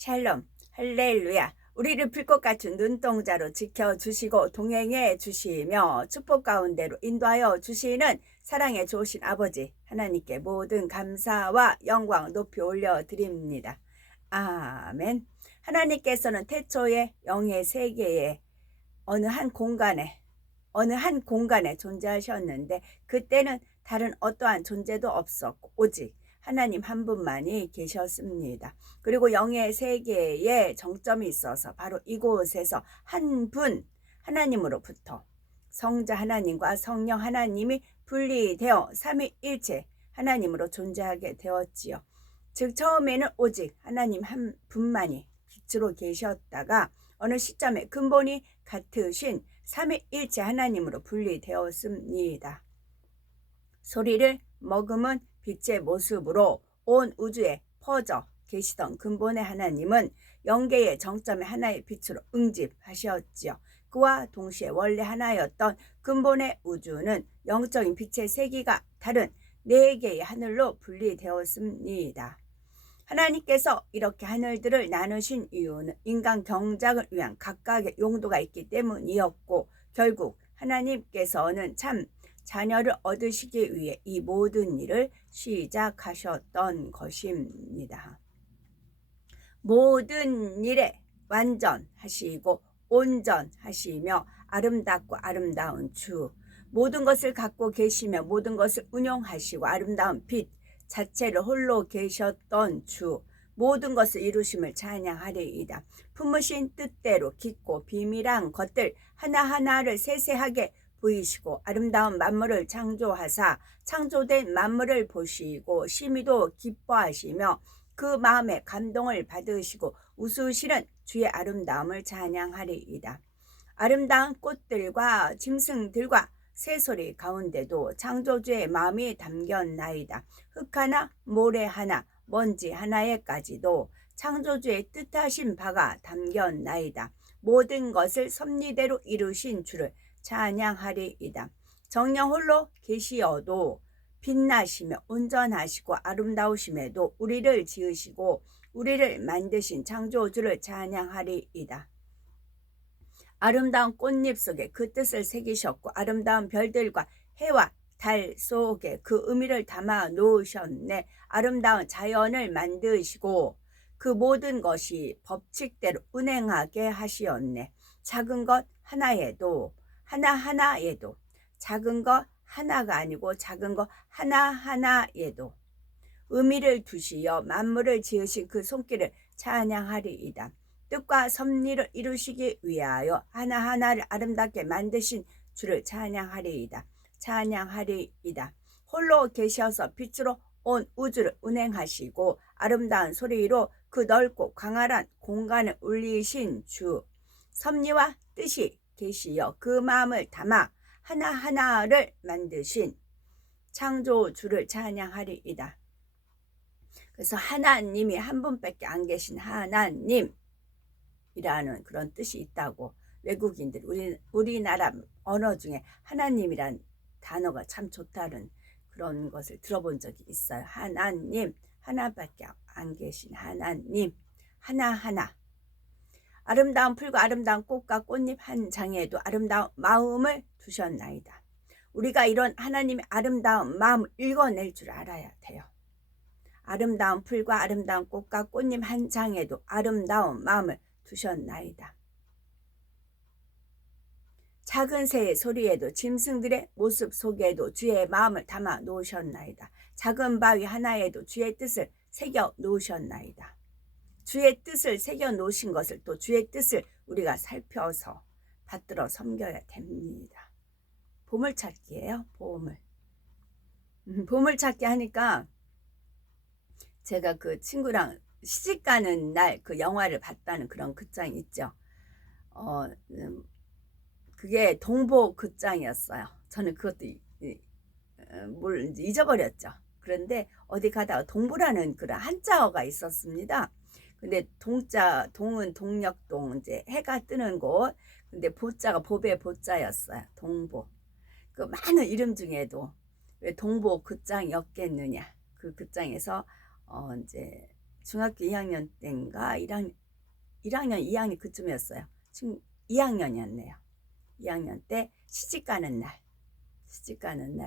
샬롬, 할렐루야. 우리를 불꽃 같은 눈동자로 지켜주시고 동행해 주시며 축복 가운데로 인도하여 주시는 사랑의 좋으신 아버지 하나님께 모든 감사와 영광 높이 올려드립니다. 아멘. 하나님께서는 태초에 영의 세계에 어느 한 공간에 존재하셨는데 그때는 다른 어떠한 존재도 없었고 오직 하나님 한 분만이 계셨습니다. 그리고 영의 세계에 정점이 있어서 바로 이곳에서 한 분 하나님으로부터 성자 하나님과 성령 하나님이 분리되어 삼위일체 하나님으로 존재하게 되었지요. 즉 처음에는 오직 하나님 한 분만이 빛으로 계셨다가 어느 시점에 근본이 같으신 삼위일체 하나님으로 분리되었습니다. 소리를 머금은 빛의 모습으로 온 우주에 퍼져 계시던 근본의 하나님은 영계의 정점의 하나의 빛으로 응집하셨지요. 그와 동시에 원래 하나였던 근본의 우주는 영적인 빛의 세기가 다른 네 개의 하늘로 분리되었습니다. 하나님께서 이렇게 하늘들을 나누신 이유는 인간 경작을 위한 각각의 용도가 있기 때문이었고 결국 하나님께서는 참 자녀를 얻으시기 위해 이 모든 일을 시작하셨던 것입니다. 모든 일에 완전하시고 온전하시며 아름답고 아름다운 주, 모든 것을 갖고 계시며 모든 것을 운용하시고 아름다운 빛 자체를 홀로 계셨던 주, 모든 것을 이루심을 찬양하리이다. 품으신 뜻대로 깊고 비밀한 것들 하나하나를 세세하게 보이시고 아름다운 만물을 창조하사 창조된 만물을 보시고 심히도 기뻐하시며 그 마음에 감동을 받으시고 웃으시는 주의 아름다움을 찬양하리이다. 아름다운 꽃들과 짐승들과 새소리 가운데도 창조주의 마음이 담겼나이다. 흙 하나, 모래 하나, 먼지 하나에까지도 창조주의 뜻하신 바가 담겼나이다. 모든 것을 섭리대로 이루신 주를 찬양하리이다. 정령 홀로 계시어도 빛나시며 온전하시고 아름다우심에도 우리를 지으시고 우리를 만드신 창조주를 찬양하리이다. 아름다운 꽃잎 속에 그 뜻을 새기셨고 아름다운 별들과 해와 달 속에 그 의미를 담아 놓으셨네. 아름다운 자연을 만드시고 그 모든 것이 법칙대로 운행하게 하시었네. 작은 것 하나에도 하나하나에도 작은 것 하나가 아니고 작은 것 하나하나에도 의미를 두시어 만물을 지으신 그 손길을 찬양하리이다. 뜻과 섭리를 이루시기 위하여 하나하나를 아름답게 만드신 주를 찬양하리이다. 찬양하리이다. 홀로 계셔서 빛으로 온 우주를 운행하시고 아름다운 소리로 그 넓고 광활한 공간을 울리신 주, 섭리와 뜻이 계시어 그 마음을 담아 하나하나를 만드신 창조주를 찬양하리이다. 그래서 하나님이 한 분밖에 안 계신 하나님이라는 그런 뜻이 있다고 외국인들 우리나라 언어 중에 하나님이란 단어가 참 좋다는 그런 것을 들어본 적이 있어요. 하나님, 하나밖에 안 계신 하나님, 하나하나. 아름다운 풀과 아름다운 꽃과 꽃잎 한 장에도 아름다운 마음을 두셨나이다. 우리가 이런 하나님의 아름다운 마음을 읽어낼 줄 알아야 돼요. 아름다운 풀과 아름다운 꽃과 꽃잎 한 장에도 아름다운 마음을 두셨나이다. 작은 새의 소리에도 짐승들의 모습 속에도 주의 마음을 담아 놓으셨나이다. 작은 바위 하나에도 주의 뜻을 새겨 놓으셨나이다. 주의 뜻을 새겨 놓으신 것을 또 주의 뜻을 우리가 살펴서 받들어 섬겨야 됩니다. 보물찾기예요. 보물찾기 하니까 제가 그 친구랑 시집가는 날 그 영화를 봤다는 그런 극장 있죠. 그게 동보 극장이었어요. 저는 그것도 뭘 잊어버렸죠. 그런데 어디 가다가 동보라는 그런 한자어가 있었습니다. 근데 동은 동력동, 이제 해가 뜨는 곳. 근데 보자가 보배 보자였어요. 동보. 그 많은 이름 중에도 왜 동보 극장이었겠느냐. 그 극장에서 이제 중학교 2학년 때인가 1학년 2학년 그쯤이었어요. 지금 2학년이었네요. 2학년 때 시집가는 날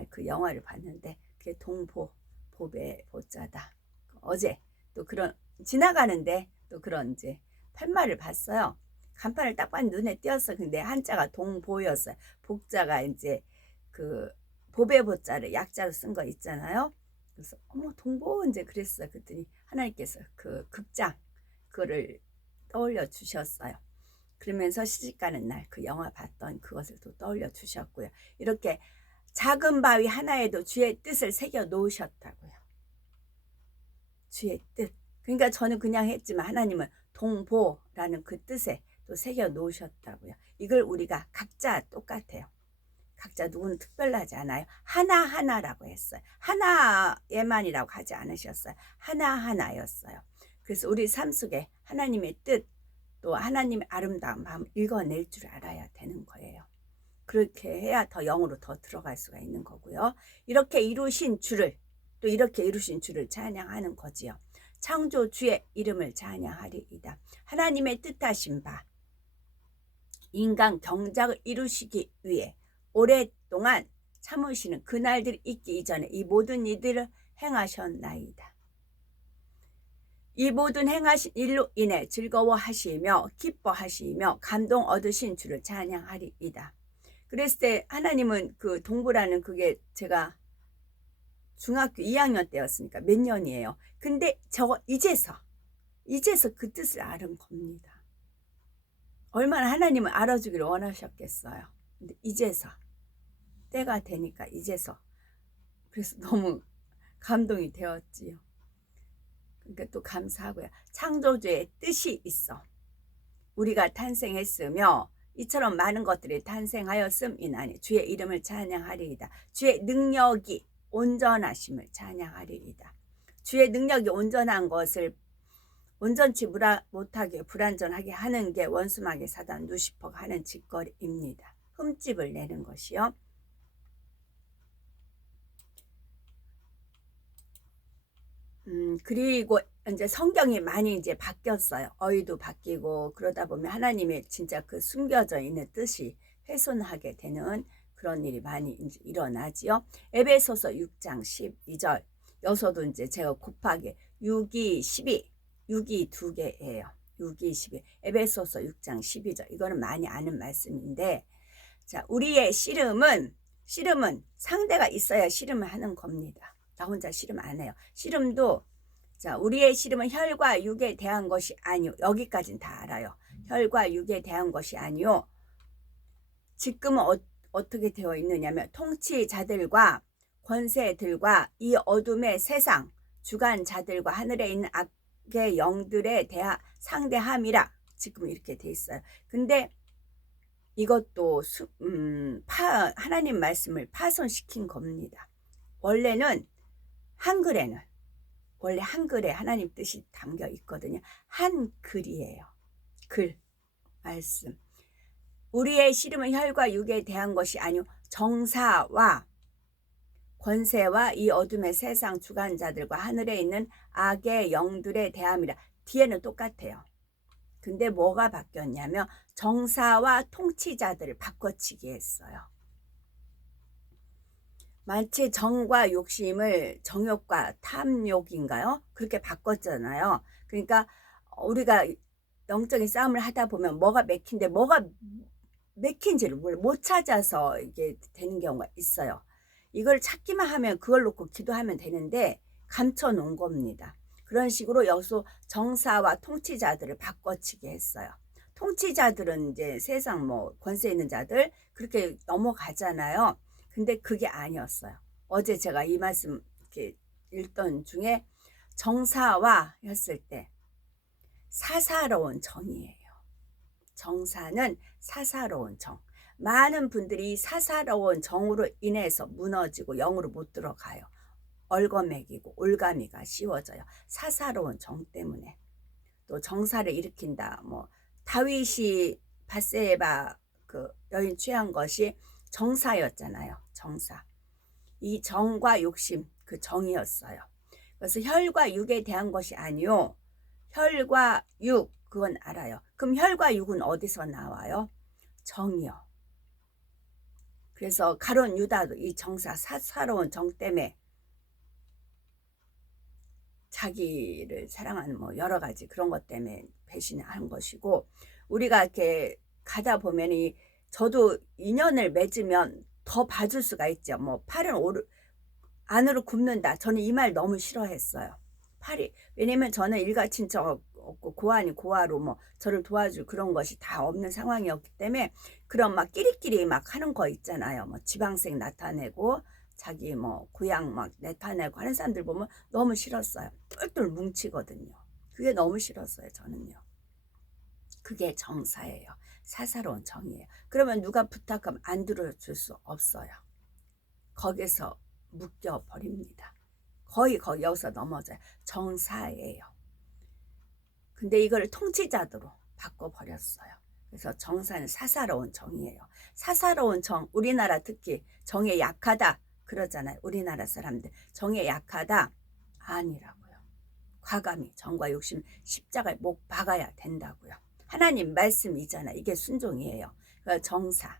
그 영화를 봤는데 그게 보배 보자다. 어제 또 그런 지나가는데 또 그런 이제 팻말을 봤어요. 간판을 딱 봤는데 눈에 띄었어. 근데 한자가 동보였어요. 복자가 이제 그 보배 보자를 약자로 쓴 거 있잖아요. 그래서 어머 동보 이제 그랬어요. 그랬더니 하나님께서 그 극장 그거를 떠올려 주셨어요. 그러면서 시집가는 날 그 영화 봤던 그것을 또 떠올려 주셨고요. 이렇게 작은 바위 하나에도 주의 뜻을 새겨 놓으셨다고요. 주의 뜻. 그러니까 저는 그냥 했지만 하나님은 동보라는 그 뜻에 또 새겨 놓으셨다고요. 이걸 우리가 각자 똑같아요. 각자 누구는 특별하지 않아요. 하나하나라고 했어요. 하나에만이라고 하지 않으셨어요. 하나하나였어요. 그래서 우리 삶 속에 하나님의 뜻, 또 하나님의 아름다운 마음 읽어낼 줄 알아야 되는 거예요. 그렇게 해야 더 영으로 더 들어갈 수가 있는 거고요. 이렇게 이루신 주를 찬양하는 거지요. 창조주의 이름을 찬양하리이다. 하나님의 뜻하신 바 인간 경작을 이루시기 위해 오랫동안 참으시는 그날들이 있기 이전에 이 모든 일들을 행하셨나이다. 이 모든 행하신 일로 인해 즐거워하시며 기뻐하시며 감동 얻으신 주를 찬양하리이다. 그랬을 때 하나님은 그 동부라는 그게 제가 중학교 2학년 때였으니까 몇 년이에요. 근데 저거 이제서 그 뜻을 아는 겁니다. 얼마나 하나님은 알아주기를 원하셨겠어요. 근데 이제서 때가 되니까 이제서 그래서 너무 감동이 되었지요. 그러니까 또 감사하고요. 창조주의 뜻이 있어 우리가 탄생했으며 이처럼 많은 것들이 탄생하였음이나니 주의 이름을 찬양하리이다. 주의 능력이 온전하심을 찬양하리이다. 주의 능력이 온전한 것을 온전치 못하게 불완전하게 하는 게 원수마귀 사단 루시퍼가 하는 짓거리입니다. 흠집을 내는 것이요. 그리고 이제 성경이 많이 이제 바뀌었어요. 어휘도 바뀌고 그러다 보면 하나님의 진짜 그 숨겨져 있는 뜻이 훼손하게 되는 그런 일이 많이 이제 일어나지요. 에베소서 6장 12절. 여기서도 이제 제가 곱하기 6이 12, 6이 두 개예요. 6이 12. 에베소서 6장 12절. 이거는 많이 아는 말씀인데, 자, 우리의 씨름은 상대가 있어야 씨름을 하는 겁니다. 나 혼자 씨름 안 해요. 씨름도 자 우리의 씨름은 혈과 육에 대한 것이 아니요. 여기까지는 다 알아요. 혈과 육에 대한 것이 아니요. 지금은 어떻게 되어 있느냐면 통치자들과 권세들과 이 어둠의 세상 주관자들과 하늘에 있는 악의 영들에 대하 상대함이라 지금 이렇게 돼 있어요. 근데 이것도 하나님 말씀을 파손시킨 겁니다. 원래는 원래 한글에 하나님 뜻이 담겨 있거든요. 한글이에요. 글, 말씀. 우리의 씨름은 혈과 육에 대한 것이 아니요 정사와 권세와 이 어둠의 세상 주관자들과 하늘에 있는 악의 영들에 대함이라. 뒤에는 똑같아요. 근데 뭐가 바뀌었냐면 정사와 통치자들을 바꿔치기 했어요. 마치 정과 욕심을 정욕과 탐욕인가요? 그렇게 바꿨잖아요. 그러니까 우리가 영적인 싸움을 하다 보면 뭐가 맥힌데 뭐가 맥힌지를 못 찾아서 이게 되는 경우가 있어요. 이걸 찾기만 하면 그걸 놓고 기도하면 되는데 감춰 놓은 겁니다. 그런 식으로 여기서 정사와 통치자들을 바꿔치기 했어요. 통치자들은 이제 세상 뭐 권세 있는 자들 그렇게 넘어가잖아요. 근데 그게 아니었어요. 어제 제가 이 말씀 이렇게 읽던 중에 정사와 했을 때 사사로운 정이에요. 정사는 사사로운 정. 많은 분들이 사사로운 정으로 인해서 무너지고 영으로 못 들어가요. 얼거매기고 올가미가 씌워져요. 사사로운 정 때문에. 또 정사를 일으킨다. 뭐 다윗이 밧세바 그 여인 취한 것이 정사였잖아요. 정사. 이 정과 욕심 그 정이었어요. 그래서 혈과 육에 대한 것이 아니요 혈과 육, 그건 알아요. 그럼 혈과 육은 어디서 나와요? 정이요. 그래서 가룟 유다도 이 정사, 사사로운 정 때문에 자기를 사랑하는 뭐 여러 가지 그런 것 때문에 배신한 것이고, 우리가 이렇게 가다 보면 저도 인연을 맺으면 더 봐줄 수가 있죠. 뭐 팔은 안으로 굽는다. 저는 이 말 너무 싫어했어요. 왜냐면 저는 일가친척 없고 고아니 고아로 뭐 저를 도와줄 그런 것이 다 없는 상황이었기 때문에 그런 막 끼리끼리 막 하는 거 있잖아요. 뭐 지방생 나타내고 자기 뭐 고향 막 나타내고 하는 사람들 보면 너무 싫었어요. 똘똘 뭉치거든요. 그게 너무 싫었어요, 저는요. 그게 정사예요. 사사로운 정이에요. 그러면 누가 부탁하면 안 들어줄 수 없어요. 거기서 묶여버립니다. 거의 여기서 넘어져요. 정사예요. 근데 이걸 통치자도로 바꿔버렸어요. 그래서 정사는 사사로운 정이에요. 사사로운 정, 우리나라 특히 정에 약하다 그러잖아요. 우리나라 사람들 정에 약하다. 아니라고요. 과감히 정과 욕심 십자가에 못 박아야 된다고요. 하나님 말씀이잖아. 이게 순종이에요. 그러니까 정사,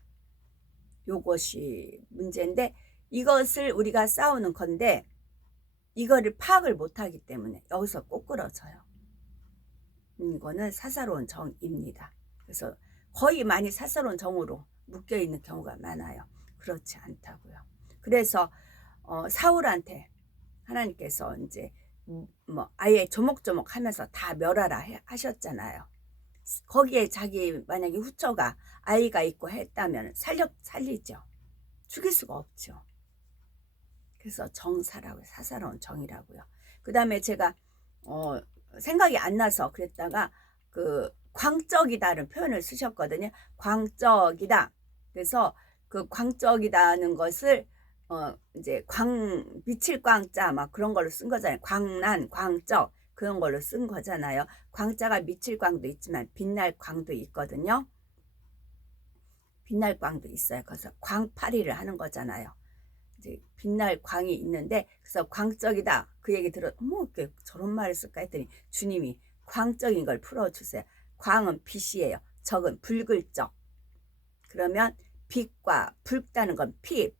요것이 문제인데 이것을 우리가 싸우는 건데 이거를 파악을 못하기 때문에 여기서 꼬꾸러져요. 이거는 사사로운 정입니다. 그래서 거의 많이 사사로운 정으로 묶여있는 경우가 많아요. 그렇지 않다고요. 그래서 사울한테 하나님께서 이제 뭐 아예 조목조목 하면서 다 멸하라 하셨잖아요. 거기에 자기 만약에 후처가 아이가 있고 했다면 살리죠. 죽일 수가 없죠. 그래서 정사라고 사사로운 정이라고요. 그 다음에 제가 생각이 안 나서 그랬다가 그 광적이다는 표현을 쓰셨거든요. 광적이다. 그래서 그 광적이다는 것을 이제 미칠 광자 막 그런 걸로 쓴 거잖아요. 광난, 광적 그런 걸로 쓴 거잖아요. 광자가 미칠 광도 있지만 빛날 광도 있거든요. 빛날 광도 있어요. 그래서 광파리를 하는 거잖아요. 이제 빛날 광이 있는데 그래서 광적이다 그 얘기 들어 어머 저런 말을 쓸까 했더니 주님이 광적인 걸 풀어주세요. 광은 빛이에요. 적은 붉을 적. 그러면 빛과 붉다는 건 피,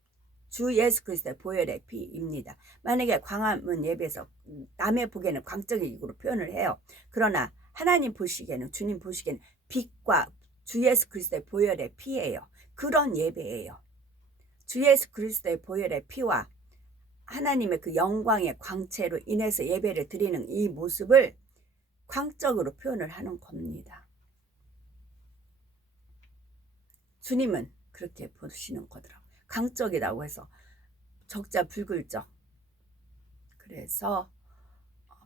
주 예수 그리스도의 보혈의 피입니다. 만약에 광화문 예배에서 남의 보기에는 광적인 으로 표현을 해요. 그러나 하나님 보시기에는 주님 보시기에는 빛과 주 예수 그리스도의 보혈의 피예요. 그런 예배예요. 주 예수 그리스도의 보혈의 피와 하나님의 그 영광의 광채로 인해서 예배를 드리는 이 모습을 광적으로 표현을 하는 겁니다. 주님은 그렇게 보시는 거더라고요. 광적이라고 해서 적자 붉을 적. 그래서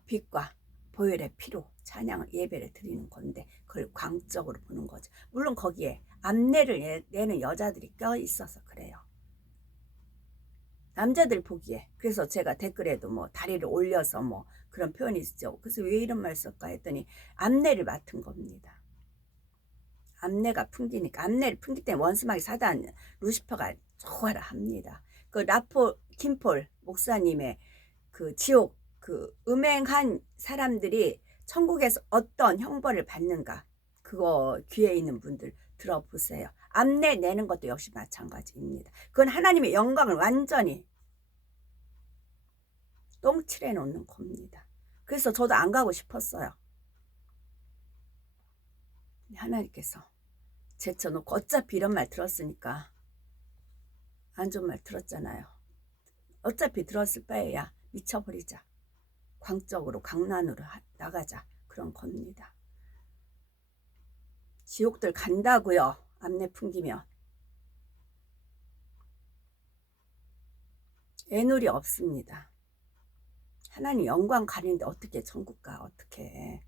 빛과 보혈의 피로 찬양을 예배를 드리는 건데 그걸 광적으로 보는 거죠. 물론 거기에 암내를 내는 여자들이 껴 있어서 그래요. 남자들 보기에. 그래서 제가 댓글에도 뭐 다리를 올려서 뭐 그런 표현이 있죠. 그래서 왜 이런 말 쓸까 했더니 암내를 맡은 겁니다. 암내가 풍기니까 암내를 풍기 때문에 원수마귀 사단 루시퍼가 좋아라 합니다. 그 김폴 목사님의 그 지옥 그 음행한 사람들이 천국에서 어떤 형벌을 받는가 그거 귀에 있는 분들 들어보세요. 암내 내는 것도 역시 마찬가지입니다. 그건 하나님의 영광을 완전히 똥칠해 놓는 겁니다. 그래서 저도 안 가고 싶었어요. 하나님께서 제쳐놓고 어차피 이런 말 들었으니까 안 좋은 말 들었잖아요. 어차피 들었을 바에야 미쳐버리자. 광적으로 강난으로 나가자. 그런 겁니다. 지옥들 간다고요. 암내 풍기면. 애놀이 없습니다. 하나님 영광 가리는데 어떻게 천국 가. 어떻게.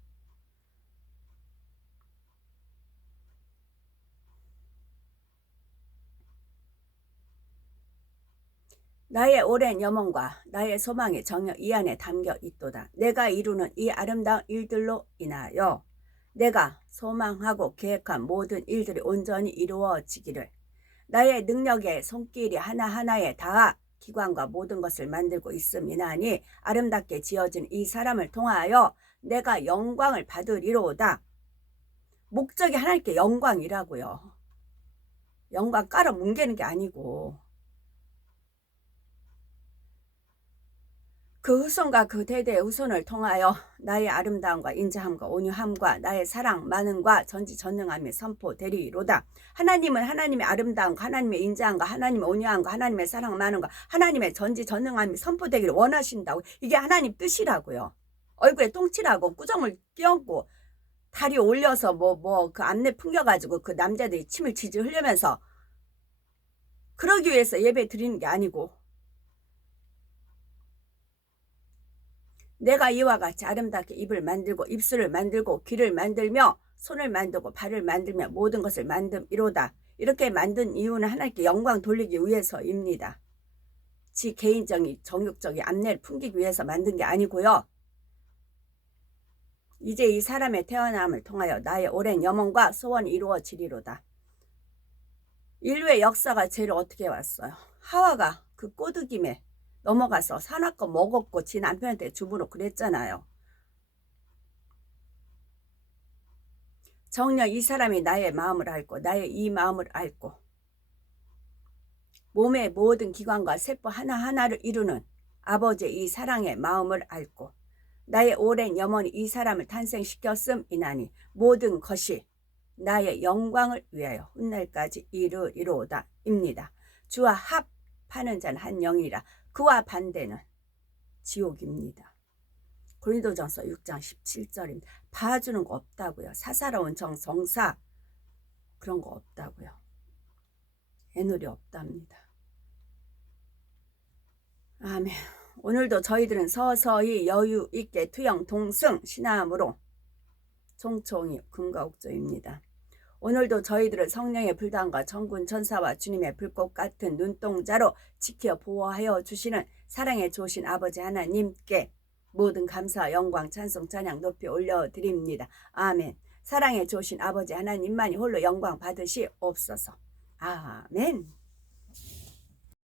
나의 오랜 염원과 나의 소망의 정녕 이 안에 담겨 있도다. 내가 이루는 이 아름다운 일들로 인하여 내가 소망하고 계획한 모든 일들이 온전히 이루어지기를 나의 능력의 손길이 하나하나에 닿아 기관과 모든 것을 만들고 있음이나니 아름답게 지어진 이 사람을 통하여 내가 영광을 받으리로다. 목적이 하나님께 영광이라고요. 영광 깔아 뭉개는 게 아니고 그 후손과 그 대대의 후손을 통하여 나의 아름다움과 인자함과 온유함과 나의 사랑 많음과 전지전능함이 선포되리로다. 하나님은 하나님의 아름다움과 하나님의 인자함과 하나님의 온유함과 하나님의 사랑 많음과 하나님의 전지전능함이 선포되기를 원하신다고. 이게 하나님 뜻이라고요. 얼굴에 똥칠하고 꾸정을 끼얹고 다리 올려서 그 앞내 풍겨가지고 그 남자들이 침을 질질 흘리면서 그러기 위해서 예배 드리는 게 아니고, 내가 이와 같이 아름답게 입을 만들고 입술을 만들고 귀를 만들며 손을 만들고 발을 만들며 모든 것을 만듦이로다. 이렇게 만든 이유는 하나님께 영광 돌리기 위해서입니다. 지 개인적인 정욕적인 암내를 풍기기 위해서 만든 게 아니고요. 이제 이 사람의 태어남을 통하여 나의 오랜 염원과 소원이 이루어지리로다. 인류의 역사가 죄를 어떻게 왔어요? 하와가 그 꼬드김에 넘어가서 사납고 먹었고 지 남편한테 주부로 그랬잖아요. 정녕 이 사람이 나의 마음을 알고 나의 이 마음을 알고 몸의 모든 기관과 세포 하나하나를 이루는 아버지의 이 사랑의 마음을 알고 나의 오랜 염원이 이 사람을 탄생시켰음이나니 모든 것이 나의 영광을 위하여 훗날까지 이르리로다 입니다. 주와 합하는 자는 한 영이라. 그와 반대는 지옥입니다. 고린도전서 6장 17절입니다. 봐주는 거 없다고요. 사사로운 정사 그런 거 없다고요. 애놀이 없답니다. 아멘. 오늘도 저희들은 서서히 여유 있게 투영 동승 신앙으로 총총이 금과 옥조입니다. 오늘도 저희들을 성령의 불단과 천군 천사와 주님의 불꽃 같은 눈동자로 지켜 보호하여 주시는 사랑의 좋으신 아버지 하나님께 모든 감사와 영광 찬송 찬양 높이 올려드립니다. 아멘. 사랑의 좋으신 아버지 하나님만이 홀로 영광 받으시옵소서. 아멘.